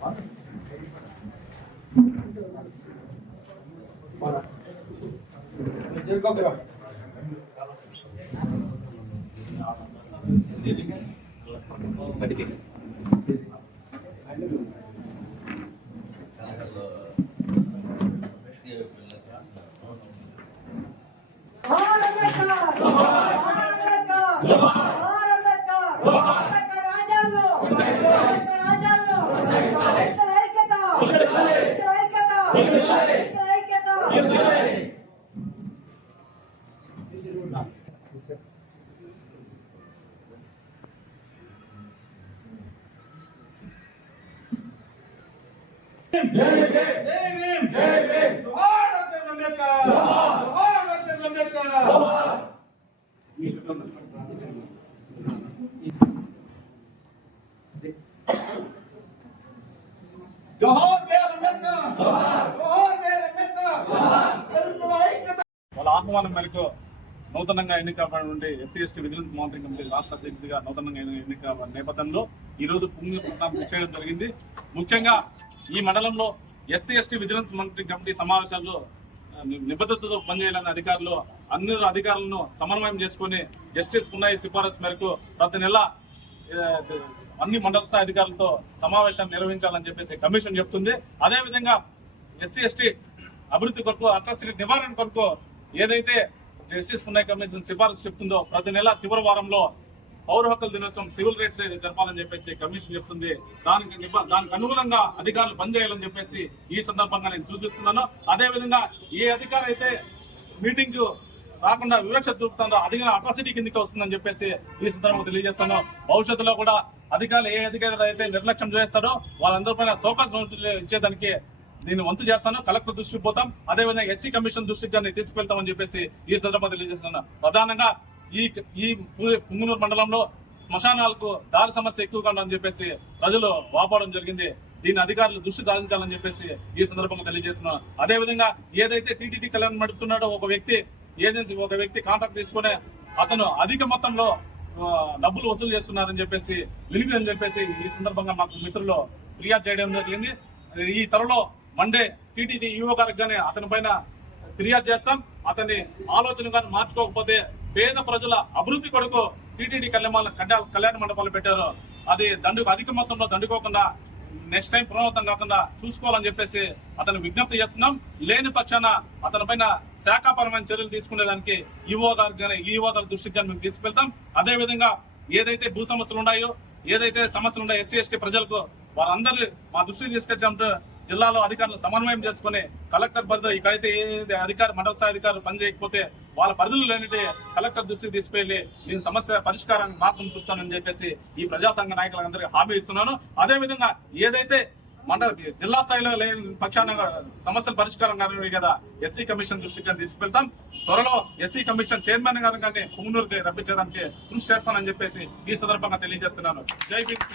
వాళ్ళ ఆహ్వానం మేరకు నూతనంగా ఎన్నికబడి SC ST vigilance monitoring committee రాష్ట్ర అధ్యక్షుడిగా నూతనంగా ఎన్నిక నేపథ్యంలో ఈరోజు పుణ్యప్రతాపం చేయడం జరిగింది. ముఖ్యంగా ఈ మండలంలో SC ST vigilance monitoring committee సమావేశాల్లో నిబద్ధతతో పనిచేయాలనే అధికారులు అన్ని అధికారులను సమన్వయం చేసుకుని జస్టిస్ పున్నయ్య సిఫారసు మేరకు ప్రతి నెల అన్ని మండల స్థాయి అధికారులతో సమావేశాన్ని నిర్వహించాలని చెప్పేసి కమిషన్ చెప్తుంది. అదేవిధంగా ఎస్సీ ఎస్టీ అభివృద్ధి కొరకు అట్రాసిటీ నివారణ కొరకు ఏదైతే జస్టిస్ పున్నయ్య కమిషన్ సిఫారసు చెప్తుందో ప్రతి నెల చివరి వారంలో పౌర హక్కుల దినోత్సవం సివిల్ రైట్స్ జరపాలని చెప్పేసి కమిషన్ చెప్తుంది. దానికి అనుగుణంగా అధికారులు పనిచేయాలని చెప్పేసి ఈ సందర్భంగా నేను సూచిస్తున్నాను. అదేవిధంగా ఏ అధికారి అయితే మీటింగ్ రాకుండా వివక్ష చూపుతుందో అధికారులు అట్రాసిటీ కిందకి వస్తుందని చెప్పేసి ఈ సందర్భంగా తెలియజేస్తాను. భవిష్యత్తులో కూడా అధికారులు ఏ అధికారులు అయితే నిర్లక్ష్యం చేస్తారో వాళ్ళందరి పైన సోకాస్ ఇచ్చేదానికి దీన్ని వంతు చేస్తాను. కలెక్టర్ దృష్టికి పోతాం. అదేవిధంగా ఎస్సీ కమిషన్ దృష్టికి దాన్ని తీసుకెళ్తామని చెప్పేసి ఈ సందర్భంగా తెలియజేస్తున్నా. ప్రధానంగా ఈ పుంగనూరు మండలంలో శ్మశానాలకు దారి సమస్య ఎక్కువగా ఉందని చెప్పేసి ప్రజలు వాపోవడం జరిగింది. దీని అధికారులు దృష్టి సాధించాలని చెప్పేసి ఈ సందర్భంగా తెలియజేస్తున్నాం. అదేవిధంగా ఏదైతే టీటీడీ కళ్యాణ్ నడుపుతున్నాడో ఒక వ్యక్తి కాంట్రాక్ట్ తీసుకునే అతను అధిక మొత్తంలో డబ్బులు వసూలు చేస్తున్నారని చెప్పేసి అని చెప్పేసి ఈ సందర్భంగా మాకు మిత్రులు ఫిర్యాదు చేయడం జరిగింది. ఈ త్వరలో మండే టీటీడీ ఈవో గారికి కానీ అతని పైన ఫిర్యాదు చేస్తాం. అతని ఆలోచన కానీ మార్చుకోకపోతే పేద ప్రజల అభివృద్ధి కొరకు టీటీడీ కళ్యాణ మండపాలు పెట్టారు. అది అధిక మొత్తంలో దండుకోకుండా నెక్స్ట్ టైం పునరావృతం కాకుండా చూసుకోవాలని చెప్పేసి అతను విజ్ఞప్తి చేస్తున్నాం. లేని పక్షాన అతని పైన శాఖాపరమైన చర్యలు తీసుకునేదానికి ఈవో గారి దృష్టికి కానీ మేము తీసుకెళ్తాం. అదేవిధంగా ఏదైతే భూ సమస్యలు ఉన్నాయో ఏదైతే సమస్యలు ఉన్నాయో ఎస్సీ ఎస్టీ ప్రజలకు వాళ్ళందరూ మా దృష్టికి తీసుకొచ్చామంటే జిల్లాలో అధికారులు సమన్వయం చేసుకుని కలెక్టర్ పరిధిలో ఇక్కడైతే ఏ మండల స్థాయి అధికారులు పనిచేయకపోతే వాళ్ళ పరిధులు లేనిటే కలెక్టర్ దృష్టికి తీసుకెళ్లి నేను సమస్య పరిష్కారానికి మార్గం చూపుతానని చెప్పేసి ఈ ప్రజా సంఘ నాయకులందరికీ హామీ ఇస్తున్నాను. అదేవిధంగా ఏదైతే జిల్లా స్థాయిలో లేని పక్షాన సమస్యల పరిష్కారం కానీ కదా ఎస్సీ కమిషన్ దృష్టికి తీసుకెళ్తాం. త్వరలో ఎస్సీ కమిషన్ చైర్మన్ గారు కానీ పుంగనూరుకి రప్పించడానికి కృషి చేస్తానని చెప్పేసి ఈ సందర్భంగా తెలియజేస్తున్నాను. జై భీమ్.